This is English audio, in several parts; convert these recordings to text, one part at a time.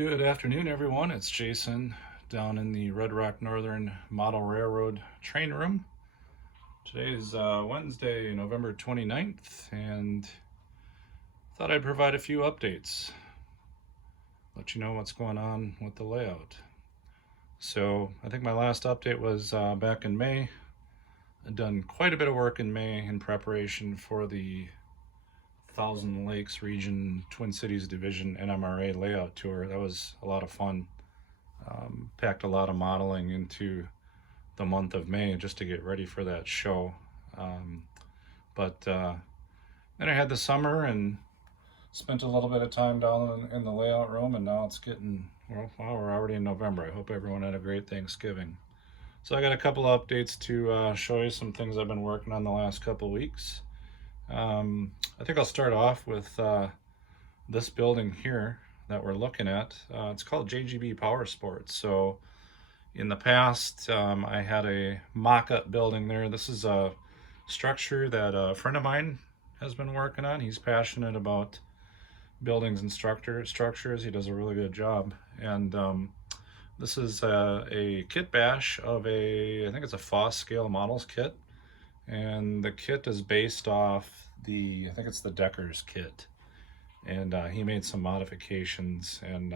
Good afternoon, everyone. It's Jason down in the Red Rock Northern Model Railroad train room. Today is Wednesday, November 29th, and thought I'd provide a few updates, let you know what's going on with the layout. So I think my last update was back in May. I'd done quite a bit of work in May in preparation for the Thousand Lakes Region Twin Cities Division NMRA layout tour. That was a lot of fun. Packed a lot of modeling into the month of May just to get ready for that show. But then I had the summer and spent a little bit of time down in the layout room, and now it's getting, well, we're already in November. I hope everyone had a great Thanksgiving. So I got a couple of updates to show you some things I've been working on the last couple of weeks. I think I'll start off with this building here that we're looking at. It's called JGB Power Sports. So in the past, I had a mock-up building there. This is a structure that a friend of mine has been working on. He's passionate about buildings and structures. He does a really good job. And this is a kit bash of I think it's a FOSS scale models kit. And the kit is based off I think it's the Deckers kit. And he made some modifications. And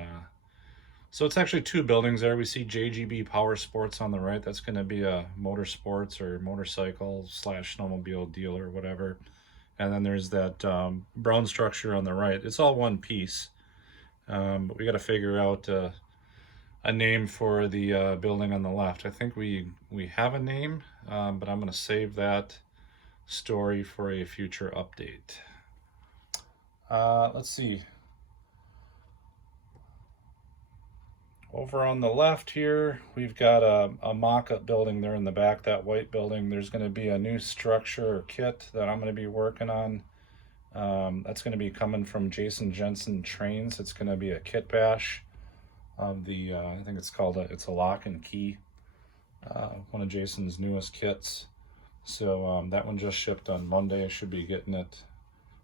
so it's actually two buildings there. We see JGB Power Sports on the right. That's going to be a motorsports or motorcycle / snowmobile deal or whatever. And then there's that brown structure on the right. It's all one piece. But we got to figure out a name for the building on the left. I think we have a name, but I'm going to save that story for a future update. Let's see. Over on the left here, we've got a mock-up building there in the back, that white building. There's going to be a new structure or kit that I'm going to be working on. That's going to be coming from Jason Jensen Trains. It's going to be a kit bash of the, I think it's called, it's a lock and key, one of Jason's newest kits. So that one just shipped on Monday. I should be getting it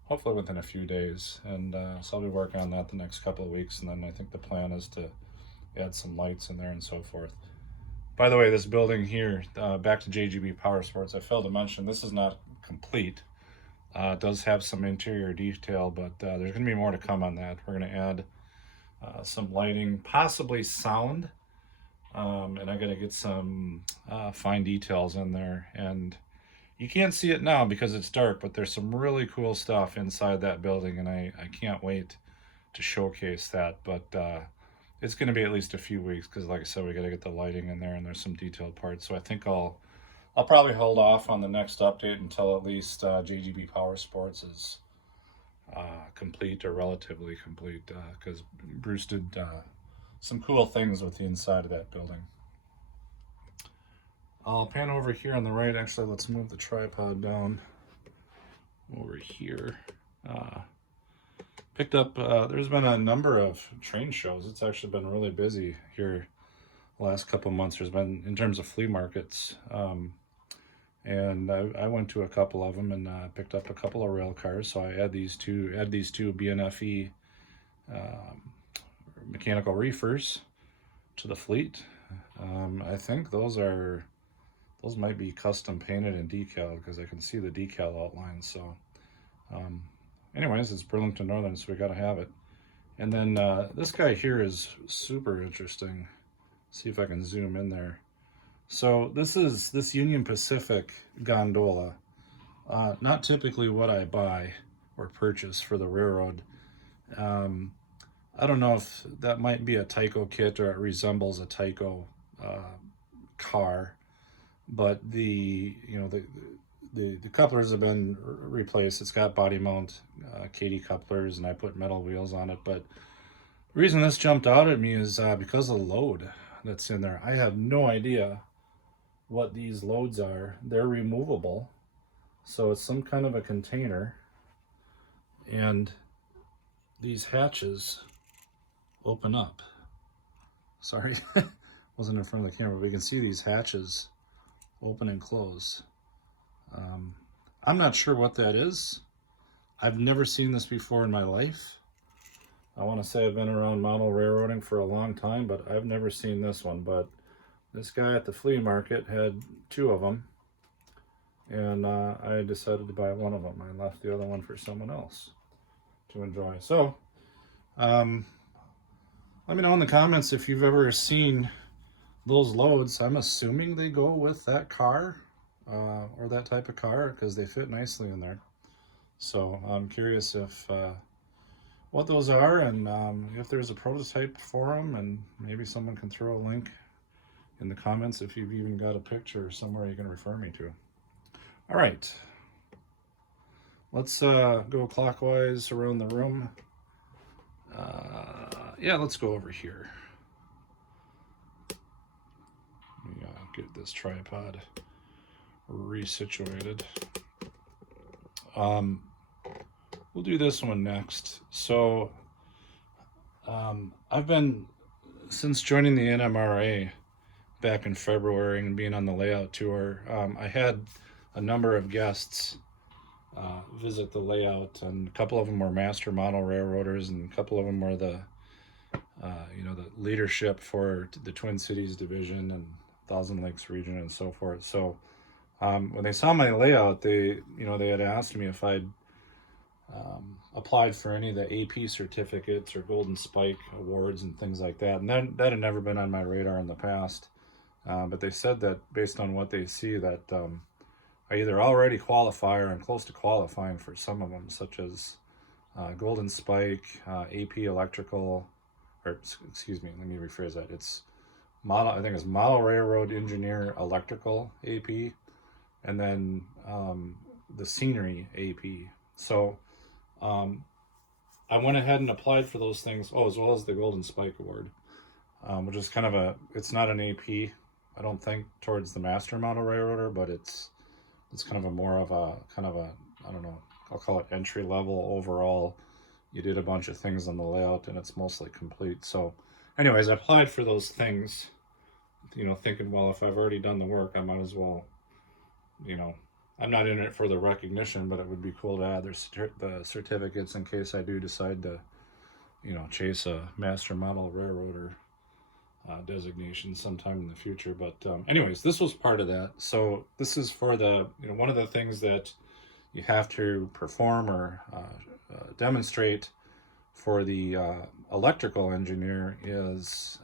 hopefully within a few days. And so I'll be working on that the next couple of weeks. And then I think the plan is to add some lights in there and so forth. By the way, this building here, back to JGB Power Sports, I failed to mention, this is not complete. It does have some interior detail, but there's going to be more to come on that. We're going to add some lighting, possibly sound, and I got to get some fine details in there. And you can't see it now because it's dark, but there's some really cool stuff inside that building, and I can't wait to showcase that. But it's going to be at least a few weeks because, like I said, we got to get the lighting in there, and there's some detailed parts. So I think I'll probably hold off on the next update until at least JGB Power Sports is complete or relatively complete, because Bruce did some cool things with the inside of that building. I'll pan over here on the right. Actually, let's move the tripod down over here. Picked up, there's been a number of train shows. It's actually been really busy here the last couple of months. There's been, in terms of flea markets, and I went to a couple of them and picked up a couple of rail cars. So I add these two BNFE mechanical reefers to the fleet. I think those might be custom painted and decaled because I can see the decal outlines. So anyways, it's Burlington Northern, so we got to have it. And then this guy here is super interesting. See if I can zoom in there. So this is this Union Pacific gondola. Not typically what I buy or purchase for the railroad. I don't know if that might be a Tyco kit or it resembles a Tyco car, but the couplers have been replaced. It's got body mount Kadee couplers, and I put metal wheels on it. But the reason this jumped out at me is because of the load that's in there. I have no idea what these loads are. They're removable, so it's some kind of a container, and these hatches open up. Sorry, wasn't in front of the camera, but we can see these hatches open and close. I'm not sure what that is. I've never seen this before in my life. I want to say I've been around model railroading for a long time, but I've never seen this one. But this guy at the flea market had 2 of them, and I decided to buy one of them. I left the other one for someone else to enjoy. So, let me know in the comments if you've ever seen those loads. I'm assuming they go with that car or that type of car because they fit nicely in there. So I'm curious if what those are, and if there's a prototype for them, and maybe someone can throw a link in the comments if you've even got a picture somewhere you can refer me to. All right, let's go clockwise around the room. Yeah, let's go over here. Let me get this tripod resituated. We'll do this one next. So I've been, since joining the NMRA back in February and being on the layout tour, I had a number of guests visit the layout, and a couple of them were master model railroaders, and a couple of them were the the leadership for the Twin Cities division and Thousand Lakes region and so forth. So when they saw my layout, they had asked me if I'd applied for any of the AP certificates or Golden Spike awards and things like that, and that had never been on my radar in the past. But they said that based on what they see, that I either already qualify or I'm close to qualifying for some of them, such as Golden Spike, AP Electrical, or excuse me, let me rephrase that. It's model. I think it's Model Railroad Engineer Electrical AP, and then the Scenery AP. So I went ahead and applied for those things. Oh, as well as the Golden Spike Award, which is kind of it's not an AP, I don't think, towards the Master Model Railroader, but it's kind of a more of a kind of a, I don't know, I'll call it entry level overall. You did a bunch of things on the layout and it's mostly complete. So anyways, I applied for those things, thinking, well, if I've already done the work, I might as well, I'm not in it for the recognition, but it would be cool to add the certificates in case I do decide to, chase a master model railroader designation sometime in the future. But anyways, this was part of that. So this is for the, one of the things that you have to perform or demonstrate for the electrical engineer is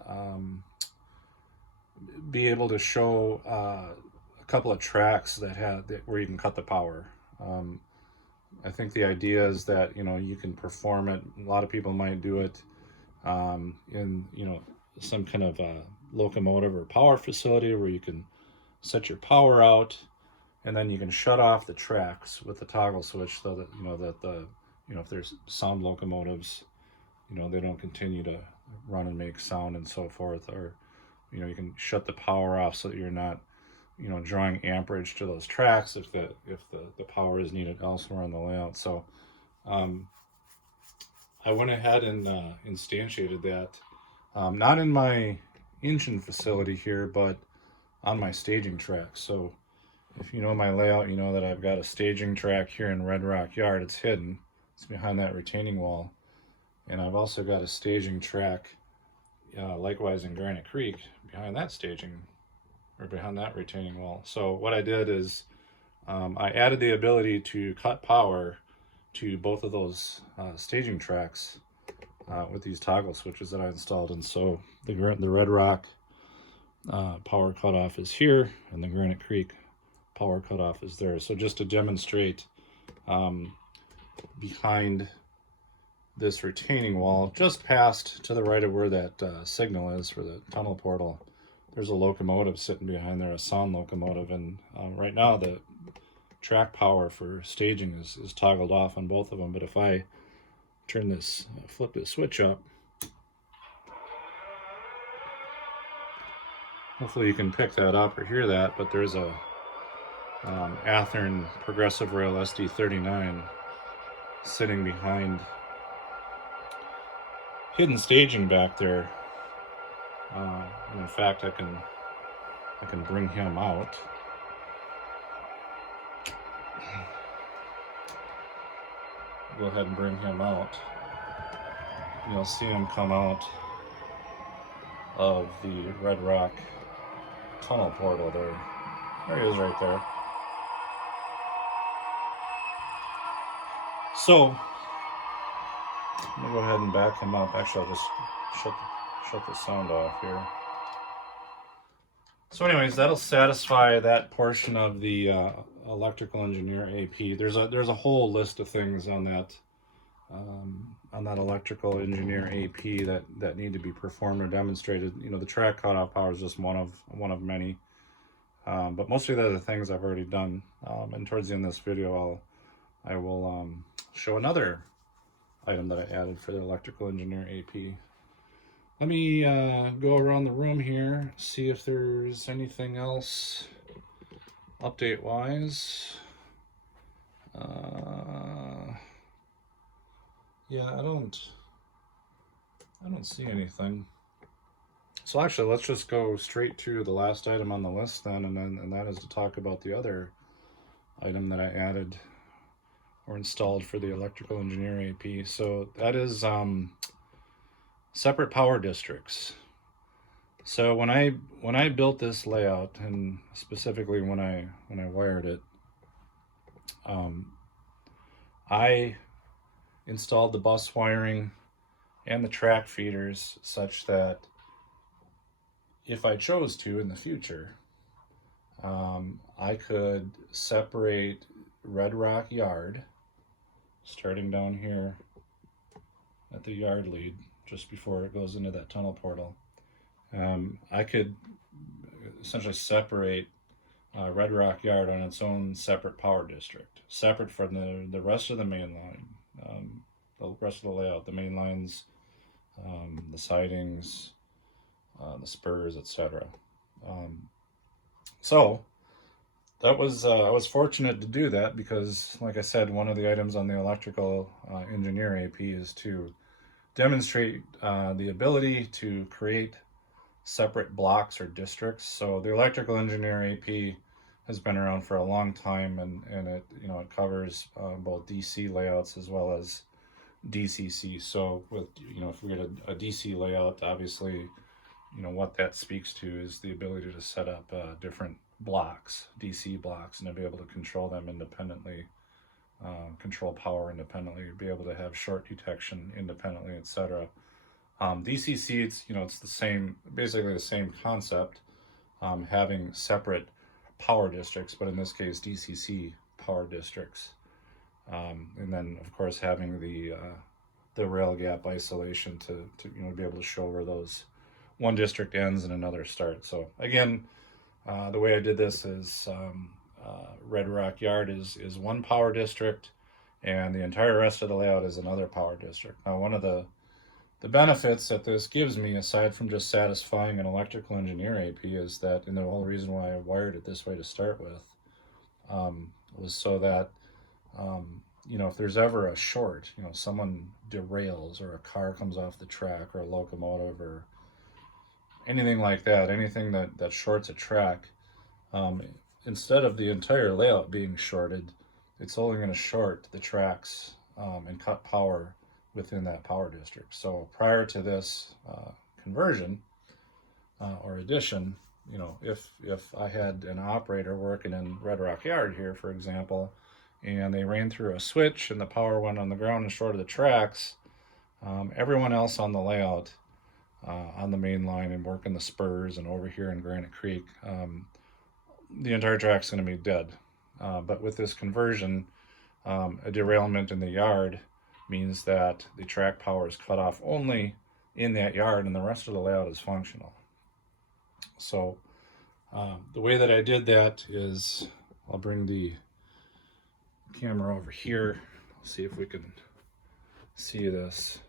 be able to show a couple of tracks where you can cut the power. I think the idea is that you can perform it. A lot of people might do it in some kind of locomotive or power facility where you can set your power out, and then you can shut off the tracks with the toggle switch so that if there's sound locomotives, they don't continue to run and make sound and so forth. Or you can shut the power off so that you're not drawing amperage to those tracks if the power is needed elsewhere on the layout. So I went ahead and instantiated that, not in my engine facility here, but on my staging track. So if you know my layout, you know that I've got a staging track here in Red Rock Yard. It's hidden. It's behind that retaining wall. And I've also got a staging track, likewise in Granite Creek, behind that behind that retaining wall. So what I did is I added the ability to cut power to both of those staging tracks with these toggle switches that I installed. And so the Red Rock power cutoff is here, and the Granite Creek power cutoff is there. So just to demonstrate, behind this retaining wall, just past to the right of where that signal is for the tunnel portal, there's a locomotive sitting behind there, a sound locomotive, and right now the track power for staging is toggled off on both of them. But if I flip this switch up, hopefully you can pick that up or hear that, but there's a Athearn Progressive Rail SD39 sitting behind hidden staging back there. And in fact, I can bring him out. Go ahead and bring him out. you'll see him come out of the Red Rock tunnel portal there. There he is right there. So, let me go ahead and back him up. Actually, I'll just shut the sound off here. So anyways, that'll satisfy that portion of the electrical engineer AP. There's a whole list of things on that electrical engineer AP that need to be performed or demonstrated. You know, the track cutoff power is just one of many. But mostly they're the things I've already done. And towards the end of this video, I will show another item that I added for the electrical engineer AP. Let me go around the room here, see if there's anything else update-wise. Yeah, I don't see anything. So actually, let's just go straight to the last item on the list then, and that is to talk about the other item that I added or installed for the electrical engineer AP. So that is separate power districts. So when I built this layout, and specifically when I wired it, I installed the bus wiring and the track feeders such that if I chose to in the future, I could separate Red Rock Yard, starting down here at the yard lead, just before it goes into that tunnel portal. I could essentially separate Red Rock Yard on its own separate power district, separate from the rest of the main line, the rest of the layout, the main lines, the sidings, the spurs, etc. So that was I was fortunate to do that because, like I said, one of the items on the electrical engineer AP is to demonstrate the ability to create separate blocks or districts. So the electrical engineer AP has been around for a long time, and it it covers both DC layouts as well as DCC. So with if we get a DC layout, obviously what that speaks to is the ability to set up different blocks, DC blocks, and to be able to control them independently, control power independently, be able to have short detection independently, etc. DCC, it's the same, basically the same concept, having separate power districts, but in this case DCC power districts, and then of course having the rail gap isolation to be able to show where those one district ends and another starts. So again, the way I did this is Red Rock Yard is one power district, and the entire rest of the layout is another power district. Now, one of the benefits that this gives me, aside from just satisfying an electrical engineer AP, is that, and the whole reason why I wired it this way to start with, was so that if there's ever a short, someone derails or a car comes off the track or a locomotive or anything like that, anything that shorts a track, instead of the entire layout being shorted, it's only going to short the tracks and cut power within that power district. So prior to this conversion or addition, if I had an operator working in Red Rock Yard here, for example, and they ran through a switch and the power went on the ground and shorted the tracks, everyone else on the layout, on the main line and working the spurs and over here in Granite Creek, the entire track's going to be dead. But with this conversion, a derailment in the yard means that the track power is cut off only in that yard and the rest of the layout is functional. So the way that I did that is, I'll bring the camera over here, see if we can see this.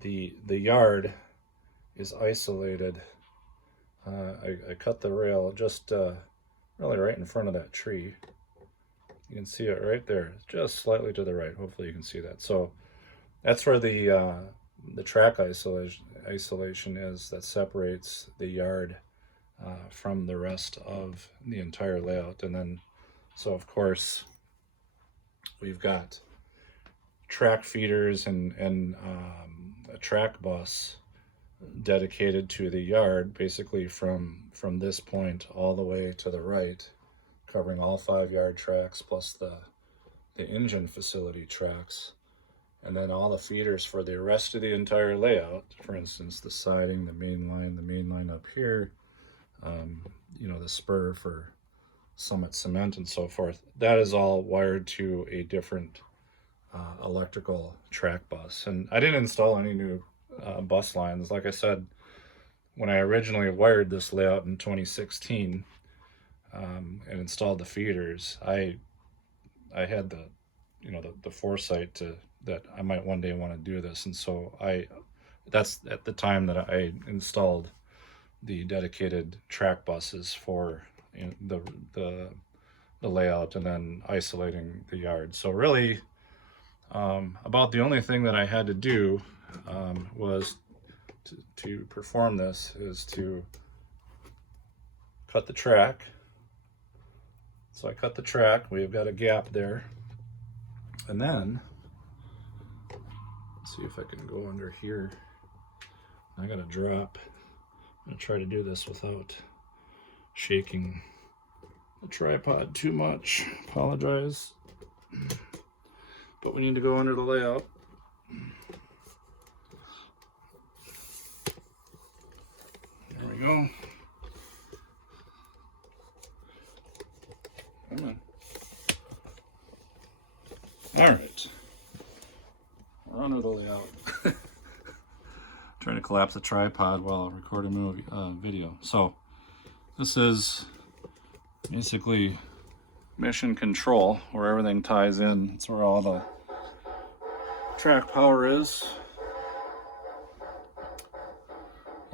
The yard is isolated. I cut the rail just really right in front of that tree. You can see it right there, just slightly to the right. Hopefully you can see that. So that's where the track isolation is, that separates the yard from the rest of the entire layout. And then, so of course, we've got track feeders and track bus dedicated to the yard, basically from this point all the way to the right, covering all 5-yard tracks plus the engine facility tracks, and then all the feeders for the rest of the entire layout. For instance, the siding, the main line up here, you know, the spur for Summit Cement and so forth. That is all wired to a different electrical track bus. And I didn't install any new bus lines. Like I said, when I originally wired this layout in 2016 and installed the feeders, I had the, you know, the foresight that I might one day want to do this, and so that's at the time that I installed the dedicated track buses for, you know, the layout, and then isolating the yard. So really, about the only thing that I had to do was to perform this is to cut the track. So I cut the track, we've got a gap there, and then let's see if I can go under here. I gotta drop. I'm gonna try to do this without shaking the tripod too much. Apologize. But we need to go under the layout. There we go. Come on. All right. We're under the layout. Trying to collapse the tripod while recording video. So this is basically mission control, where everything ties in. It's where all the track power is.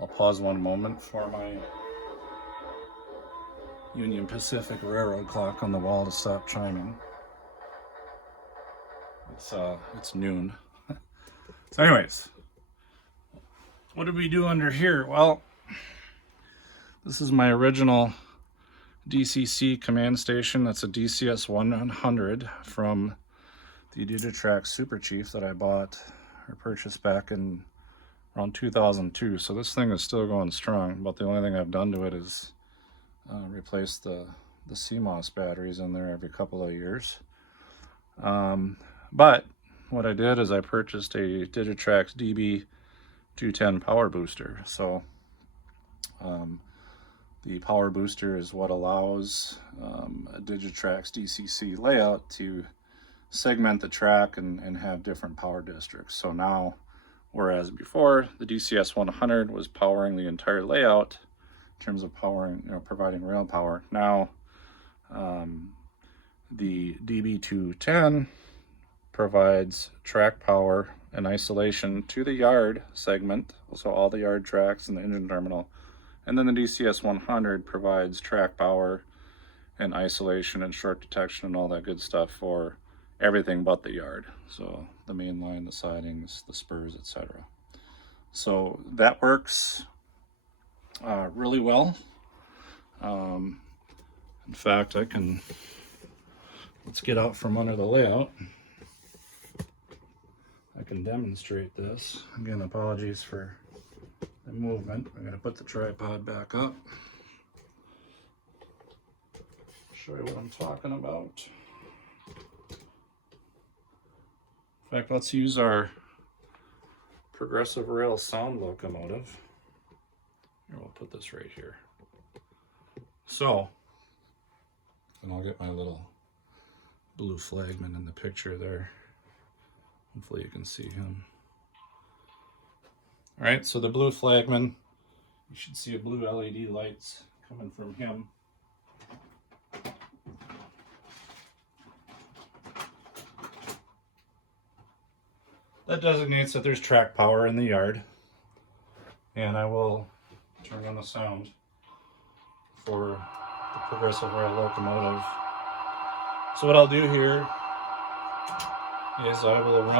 I'll pause one moment for my Union Pacific Railroad clock on the wall to stop chiming. It's noon. So anyways, what did we do under here? Well, this is my original DCC command station. That's a DCS 100 from the Digitrax Super Chief that I bought or purchased back in around 2002. So this thing is still going strong, but the only thing I've done to it is replace the CMOS batteries in there every couple of years. But what I did is I purchased a Digitrax DB210 power booster. So the power booster is what allows a Digitrax DCC layout to segment the track and have different power districts. So now, whereas before the DCS 100 was powering the entire layout in terms of powering, you know, providing rail power, now the DB210 provides track power and isolation to the yard segment, so all the yard tracks and the engine terminal. And then the DCS 100 provides track power and isolation and short detection and all that good stuff for everything but the yard. So the main line, the sidings, the spurs, etc. So that works really well. In fact, let's get out from under the layout. I can demonstrate this. Again, apologies for the movement. I'm going to put the tripod back up. Show you what I'm talking about. In fact, let's use our Progressive Rail sound locomotive. Here, we'll put this right here. So, and I'll get my little blue flagman in the picture there. Hopefully you can see him. All right, so the blue flagman, you should see a blue LED lights coming from him. That designates that there's track power in the yard. And I will turn on the sound for the Progressive Rail locomotive. So what I'll do here is I will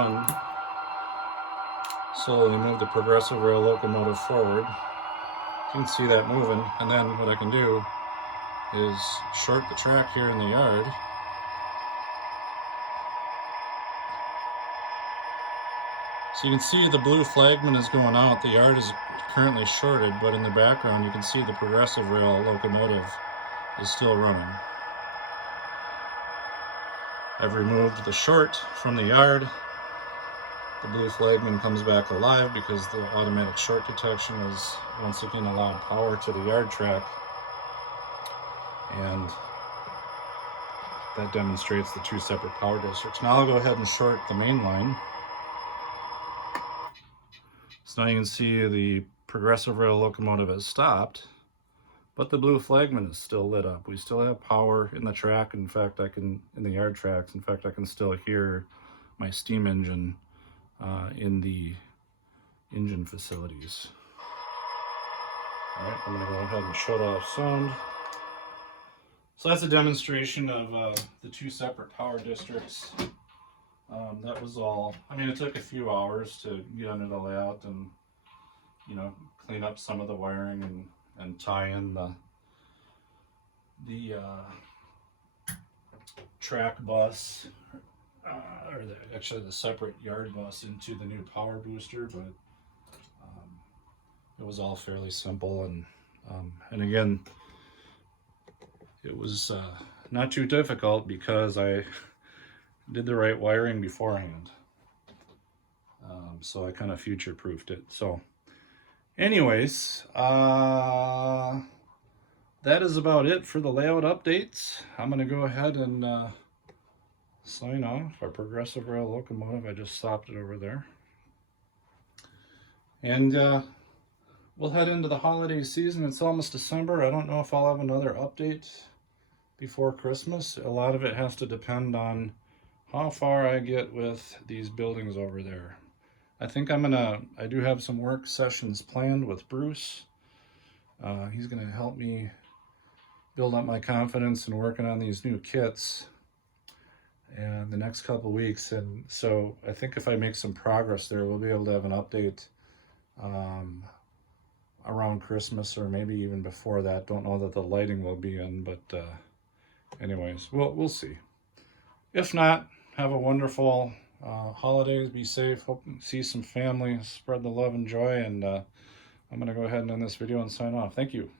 slowly move the Progressive Rail locomotive forward. You can see that moving, and then what I can do is short the track here in the yard. So you can see the blue flagman is going out. The yard is currently shorted, but in the background you can see the Progressive Rail locomotive is still running. I've removed the short from the yard. The blue flagman comes back alive because the automatic short detection has once again allowed power to the yard track, and that demonstrates the two separate power districts. Now I'll go ahead and short the main line. So now you can see the Progressive Rail locomotive has stopped, but the blue flagman is still lit up. We still have power in the track. In fact, in the yard tracks, in fact, I can still hear my steam engine in the engine facilities. All right, I'm gonna go ahead and shut off sound. So that's a demonstration of the two separate power districts. That was all. I mean, it took a few hours to get under the layout and, you know, clean up some of the wiring and tie in the track bus, or actually the separate yard bus into the new power booster. But it was all fairly simple, and again, it was not too difficult because I did the right wiring beforehand. So I kind of future-proofed it. So anyways, that is about it for the layout updates. I'm going to go ahead and sign off our Progressive Rail locomotive. I just stopped it over there. And we'll head into the holiday season. It's almost December. I don't know if I'll have another update before Christmas. A lot of it has to depend on how far I get with these buildings over there. I think I do have some work sessions planned with Bruce. He's gonna help me build up my confidence in working on these new kits in the next couple weeks. And so I think if I make some progress there, we'll be able to have an update around Christmas, or maybe even before that. Don't know that the lighting will be in, but anyways, we'll see. If not, have a wonderful holidays. Be safe. Hope to see some family. Spread the love and joy. And I'm going to go ahead and end this video and sign off. Thank you.